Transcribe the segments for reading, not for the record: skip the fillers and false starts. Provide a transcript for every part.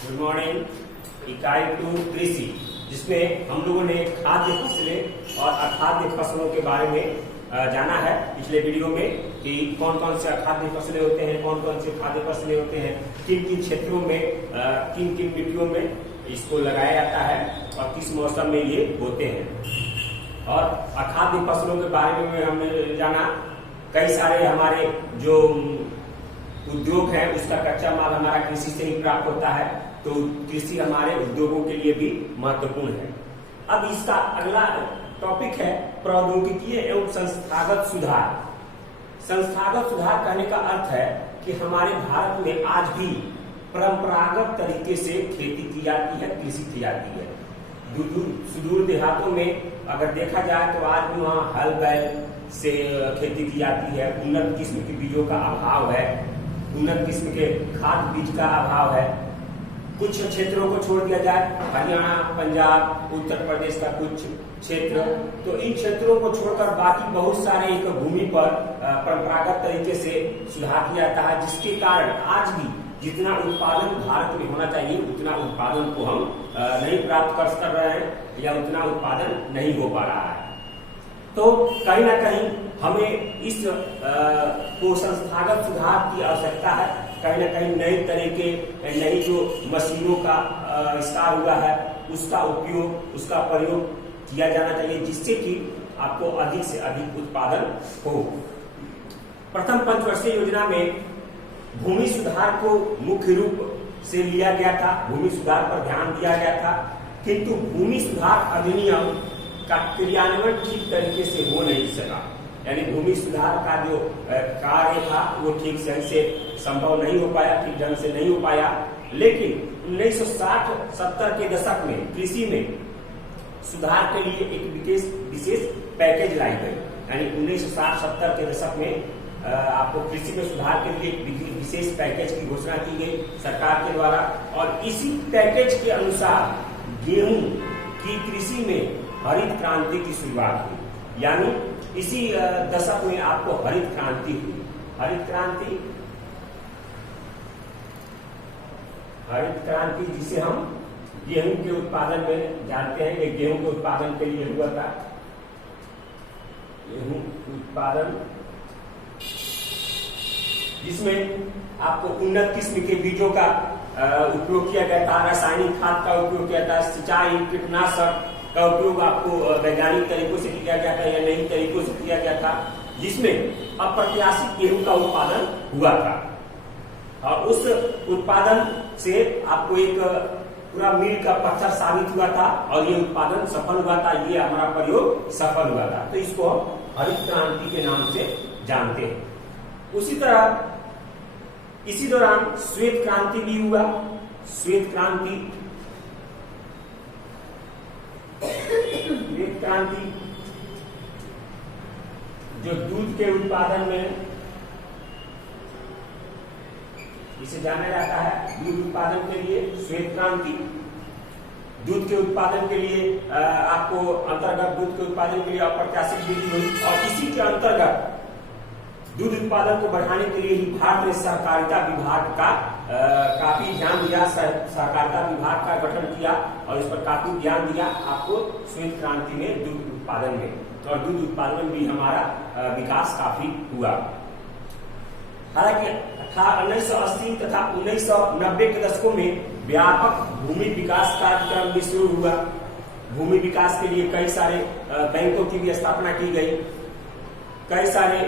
Good morning. इकाई 2 कृषि, जिसमें हम लोगों ने खाद्य फसलें और अखाद्य फसलों के बारे में जाना है पिछले वीडियो में कि कौन कौन से अखाद्य फसलें होते हैं, कौन कौन से खाद्य फसलें होते हैं, किन किन क्षेत्रों में किन किन मिट्टियों में इसको लगाया जाता है और किस मौसम में ये होते हैं। और अखाद्य फसलों के बारे में हमने जाना, कई सारे हमारे जो उद्योग है उसका कच्चा माल हमारा कृषि से ही प्राप्त होता है, तो कृषि हमारे उद्योगों के लिए भी महत्वपूर्ण है। अब इसका अगला टॉपिक है प्रौद्योगिकीय एवं संस्थागत सुधार। संस्थागत सुधार कहने का अर्थ है कि हमारे भारत में आज भी परंपरागत तरीके से खेती की जाती है, कृषि की जाती है। सुदूर देहातों में अगर देखा जाए तो आज भी वहाँ हल बैल से खेती की जाती है। उन्नत किस्म के बीजों का अभाव है, उन्नत किस्म के खाद बीज का अभाव है। कुछ क्षेत्रों को छोड़ दिया जाए, हरियाणा, पंजाब, उत्तर प्रदेश का कुछ क्षेत्र, तो इन क्षेत्रों को छोड़कर बाकी बहुत सारे एक भूमि पर परंपरागत तरीके से सुधार किया जाता है, जिसके कारण आज भी जितना उत्पादन भारत में होना चाहिए उतना उत्पादन को हम नहीं प्राप्त कर रहे हैं या उतना उत्पादन नहीं हो पा रहा है। तो कहीं ना कहीं हमें इस को संस्थागत सुधार की आवश्यकता है। कहीं ना कहीं नए तरीके, नई जो मशीनों का आविष्कार हुआ है उसका उपयोग, उसका प्रयोग किया जाना चाहिए, जिससे कि आपको अधिक से अधिक उत्पादन हो। प्रथम पंचवर्षीय योजना में भूमि सुधार को मुख्य रूप से लिया गया था, भूमि सुधार पर ध्यान दिया गया था, किंतु भूमि सुधार अधिनियम का क्रियान्वयन ठीक तरीके से हो नहीं सका। यानी भूमि सुधार का जो कार्य था वो ठीक से संभव नहीं हो पाया, ठीक ढंग से नहीं हो पाया। लेकिन 1960-70 के दशक में कृषि में सुधार के लिए एक विशेष पैकेज लाई गई। यानी 1960-70 के दशक में आपको कृषि में सुधार के लिए एक विशेष पैकेज की घोषणा की गई सरकार के द्वारा, और इसी पैकेज के अनुसार गेहूं की कृषि में हरित क्रांति की शुरुआत हुई। यानी इसी दशक में आपको हरित क्रांति हुई। हरित क्रांति जिसे हम गेहूं के उत्पादन में जानते हैं, ये गेहूं के उत्पादन के लिए हुआ था। गेहूं उत्पादन जिसमें आपको उन्नत किस्म के बीजों का उपयोग किया गया था, रासायनिक खाद का उपयोग किया था, सिंचाई, कीटनाशक का उपयोग आपको वैज्ञानिक तरीकों से किया गया था या नई तरीकों से किया गया था, जिसमें अप्रत्याशित गेहूं का उत्पादन हुआ था। और उस उत्पादन से आपको एक पूरा मील का पत्थर साबित हुआ था और ये उत्पादन सफल हुआ था, ये हमारा प्रयोग सफल हुआ था। तो इसको हम हरित क्रांति के नाम से जानते हैं। उसी तरह इसी दौरान श्वेत क्रांति भी हुआ। श्वेत क्रांति जो दूध के उत्पादन में इसे जाना जाता है, दूध उत्पादन के लिए श्वेत क्रांति। दूध के उत्पादन के लिए आपको अंतर्गत दूध के उत्पादन के लिए अप्रत्याशित वृद्धि हुई, और इसी के अंतर्गत दूध उत्पादन को बढ़ाने के लिए ही भारत ने सहकारिता विभाग का काफी ध्यान दिया, सहकारिता विभाग का गठन किया और इस पर काफी ध्यान दिया आपको श्वेत क्रांति में दूध उत्पादन में, और दूध उत्पादन में भी हमारा विकास काफी हुआ। हालांकि 1980 तथा 1990 के दशकों में व्यापक भूमि विकास कार्यक्रम भी शुरू हुआ। भूमि विकास के लिए कई सारे बैंकों की भी स्थापना की गई। कई सारे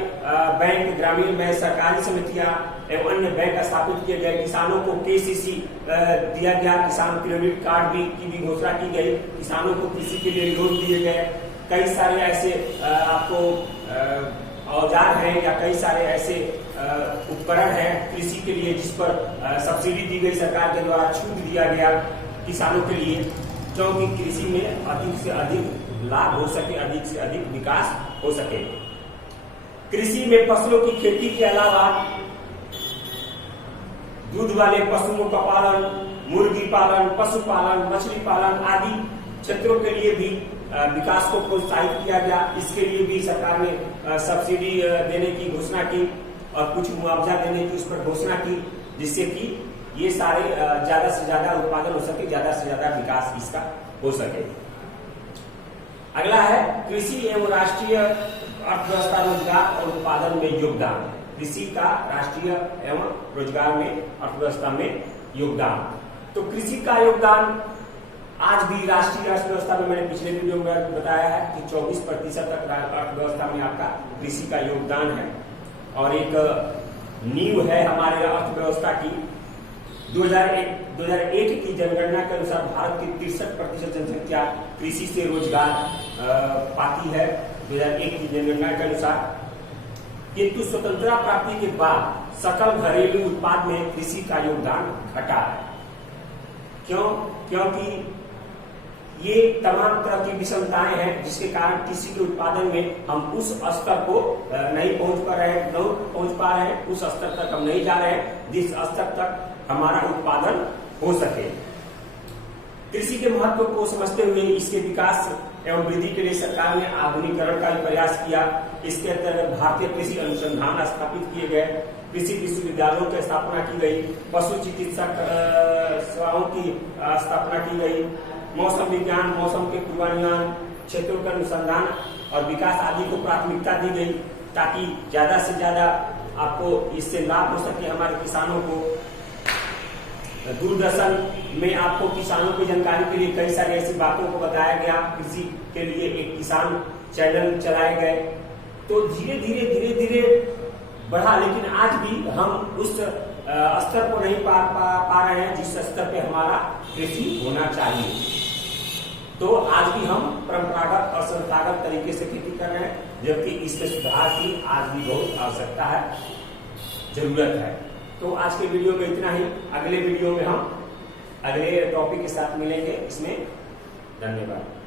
बैंक, ग्रामीण बैंक, सरकारी समितियां एवं अन्य बैंक स्थापित किए गए। किसानों को KCC दिया गया, किसान क्रेडिट कार्ड की भी घोषणा की गई। किसानों को कृषि के लिए लोन दिए गए। कई सारे ऐसे आपको औजार हैं या कई सारे ऐसे उपकरण हैं कृषि के लिए जिस पर सब्सिडी दी गई, सरकार के द्वारा छूट दिया गया किसानों के लिए, क्योंकि कृषि में अधिक से अधिक लाभ हो सके, अधिक से अधिक विकास हो सके। कृषि में फसलों की खेती के अलावा दूध वाले पशुओं का पालन, मुर्गी पालन, पशुपालन, मछली पालन आदि क्षेत्रों के लिए भी विकास को प्रोत्साहित किया गया। इसके लिए भी सरकार ने सब्सिडी देने की घोषणा की और कुछ मुआवजा देने की उस पर घोषणा की, जिससे कि ये सारे ज्यादा से ज्यादा उत्पादन हो सके, ज्यादा से ज्यादा विकास इसका हो सके। अगला है कृषि एवं राष्ट्रीय अर्थव्यवस्था, रोजगार और उत्पादन में योगदान। कृषि का राष्ट्रीय एवं रोजगार में, अर्थव्यवस्था में योगदान। तो कृषि का योगदान आज भी राष्ट्रीय अर्थव्यवस्था में, मैंने पिछले वीडियो में बताया है कि 24% तक अर्थव्यवस्था में आपका कृषि का योगदान है और एक नींव है हमारे अर्थव्यवस्था की। 2001 की जनगणना के अनुसार भारत की 63% जनसंख्या कृषि से रोजगार पाती है, 2001 की जनगणना के अनुसार। किंतु स्वतंत्रता प्राप्ति के बाद सकल घरेलू उत्पाद में कृषि का योगदान घटा है। क्यों? क्योंकि ये तमाम तरह की विषमताएं हैं जिसके कारण कृषि के उत्पादन में हम उस स्तर को नहीं पहुंच पा रहे हैं, उस स्तर तक हम नहीं जा रहे हैं जिस स्तर तक हमारा उत्पादन हो सके। कृषि के महत्व को समझते हुए इसके विकास एवं वृद्धि के लिए सरकार ने आधुनिकीकरण का भी प्रयास किया। इसके अंतर्गत भारतीय कृषि अनुसंधान स्थापित किए गए, कृषि विश्वविद्यालयों की स्थापना की गई, पशु चिकित्सक सेवाओं की स्थापना की गई, मौसम विज्ञान, मौसम के पूर्वानुमान, क्षेत्रों का अनुसंधान और विकास आदि को प्राथमिकता दी गई ताकि ज्यादा से ज्यादा आपको इससे लाभ हो सके। हमारे किसानों को दूरदर्शन में आपको किसानों की जानकारी के लिए कई सारी ऐसी बातों को बताया गया। कृषि के लिए एक किसान चैनल चलाए गए। तो धीरे धीरे बढ़ा, लेकिन आज भी हम उस स्तर को नहीं पा रहे हैं जिस स्तर पे हमारा कृषि होना चाहिए। तो आज भी हम परंपरागत और संस्थागत तरीके से खेती कर रहे हैं, जबकि इसमें सुधार की आज भी बहुत आवश्यकता है, जरूरत है। तो आज के वीडियो में इतना ही। अगले वीडियो में हम अगले टॉपिक के साथ मिलेंगे। इसमें धन्यवाद।